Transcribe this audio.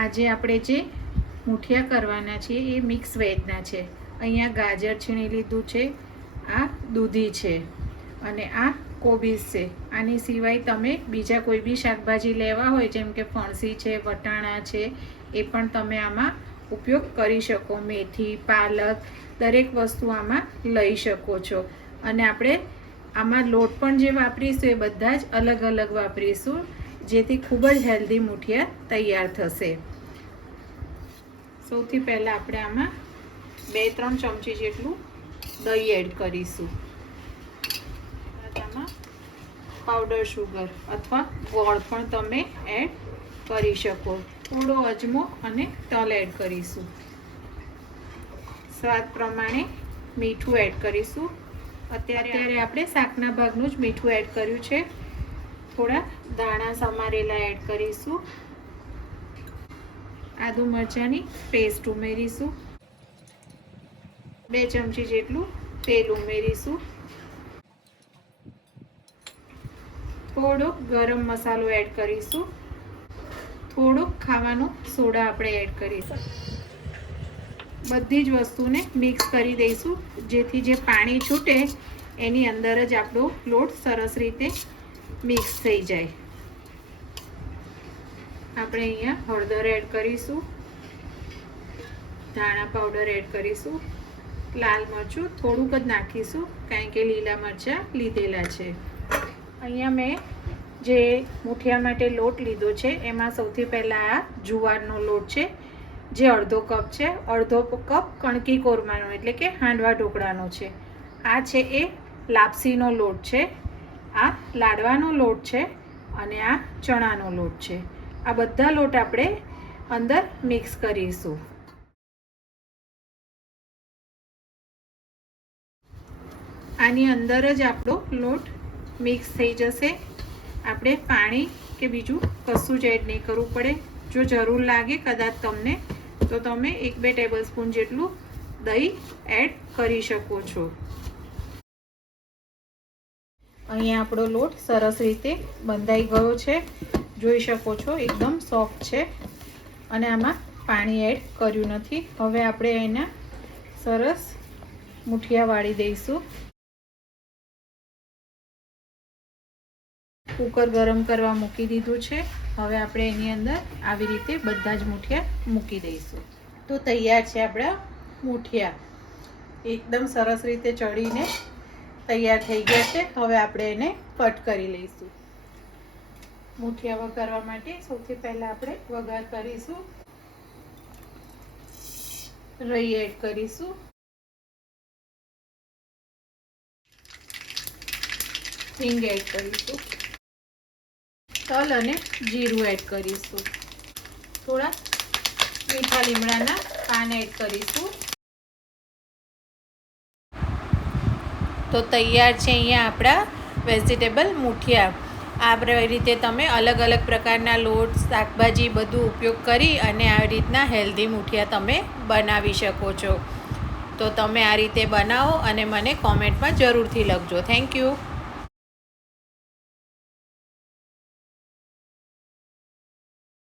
આજે આપણે જે મૂઠિયા કરવાના છે એ મિક્સ વેજના છે. અહીંયા ગાજર છીણી લીધું છે, આ દૂધી છે અને આ કોબીજ છે. આની સિવાય તમે બીજા કોઈ બી શાકભાજી લેવા હોય, જેમ કે ફણસી છે, વટાણા છે, એ પણ તમે આમાં ઉપયોગ કરી શકો. મેથી, પાલક, દરેક વસ્તુ આમાં લઈ શકો છો. અને આપણે આમાં લોટ પણ જે વાપરીશું એ બધા જ અલગ અલગ વાપરીશું, જેથી ખૂબ જ હેલ્ધી મૂઠિયા તૈયાર થશે. સૌથી પહેલાં આપણે આમાં 2-3 ચમચી જેટલું દહીં એડ કરીશું. આમાં પાવડર શુગર અથવા ગોળ પણ તમે એડ કરી શકો. થોડો અજમો અને તલ એડ કરીશું. સ્વાદ પ્રમાણે મીઠું એડ કરીશું. અત્યારે આપણે શાકના ભાગનું જ મીઠું એડ કર્યું છે. થોડા દાણા સમારેલા એડ કરીશું. આદુ મરચાંની પેસ્ટ ઉમેરીશું. 2 ચમચી જેટલું તેલ ઉમેરીશું. થોડો ગરમ મસાલો એડ કરીશું. થોડો ખાવાનો સોડા આપણે એડ કરીશું. બધી જ વસ્તુને મિક્સ કરી દઈશું, જેથી જે પાણી છૂટે એની અંદર જ આપણો લોટ સરસ રીતે મિક્સ થઈ જાય. આપણે અહીંયા હળદર એડ કરીશું, ધાણા પાવડર એડ કરીશું, લાલ મરચું થોડુંક જ નાખીશું, કારણ કે લીલા મરચાં લીધેલા છે. અહીંયા મેં જે મૂઠિયા માટે લોટ લીધો છે એમાં સૌથી પહેલાં આ જુવારનો લોટ છે, જે અડધો કપ છે. અડધો કપ કણકી કોરમાનો એટલે કે હાંડવા ઢોકળાનો છે. આ છે એ લાપસીનો લોટ છે, આ લાડવાનો લોટ છે અને આ ચણાનો લોટ છે. આ બધા લોટ આપણે અંદર મિક્સ કરીશું. આની અંદર જ આપણો લોટ મિક્સ થઈ જશે. આપણે પાણી કે બીજું કશું જ એડ નહીં કરવું પડે. જો જરૂર લાગે કદાચ તમને, તો તમે 1-2 ટેબલ સ્પૂન જેટલું દહીં એડ કરી શકો છો. અહીંયા આપણો લોટ સરસ રીતે બંધાઈ ગયો છે. જોઈ શકો છો એકદમ સોફ્ટ છે અને આમાં પાણી એડ કર્યું નથી. હવે આપણે એના સરસ મૂઠિયા વાળી દઈશું. કુકર ગરમ કરવા મૂકી દીધું છે. હવે આપણે એની અંદર આવી રીતે બધા જ મૂઠિયા મૂકી દઈશું. તો તૈયાર છે આપણા મૂઠિયા. એકદમ સરસ રીતે ચડીને તૈયાર થઈ ગયા છે. હવે આપણે એને કટ કરી લઈશું. મૂઠિયા વઘારવા માટે સૌથી પહેલાં આપણે વઘાર કરીશું. રાઈ એડ કરીશું. હિંગ એડ કરીશું. તલ અને જીરું એડ કરીશું. થોડા મીઠા લીમડાના પાન એડ કરીશું. તો તૈયાર છે અહીંયા આપણા વેજીટેબલ મૂઠિયા. આ રીતે તમે અલગ અલગ પ્રકારના લોટ, શાકભાજી બધું ઉપયોગ કરી અને આવી રીતના હેલ્ધી મૂઠિયા તમે બનાવી શકો છો. તો તમે આ રીતે બનાવો અને મને કોમેન્ટમાં જરૂરથી લખજો. Thank you.